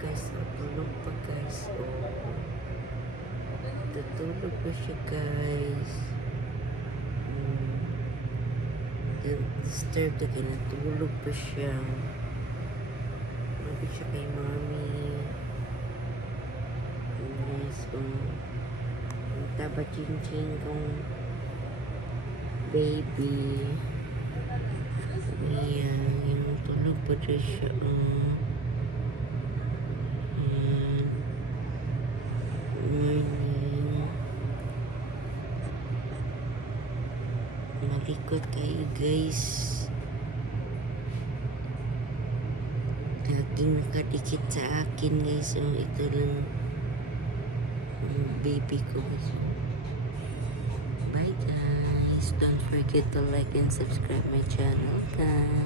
guys. Natulog pa guys. Oh. Natulog pa siya guys. Hmm. Disturbed again. Natulog pa siya. Mabit siya kay mommy. Yes. Oh. Ang taba chin-chin kong baby. Ayan. Yung tulog pa siya. Oh. Malikot kayo guys. Laging nakadikit sa akin guys. So, ito lang ang baby ko. Bye guys. Don't forget to like and subscribe my channel guys.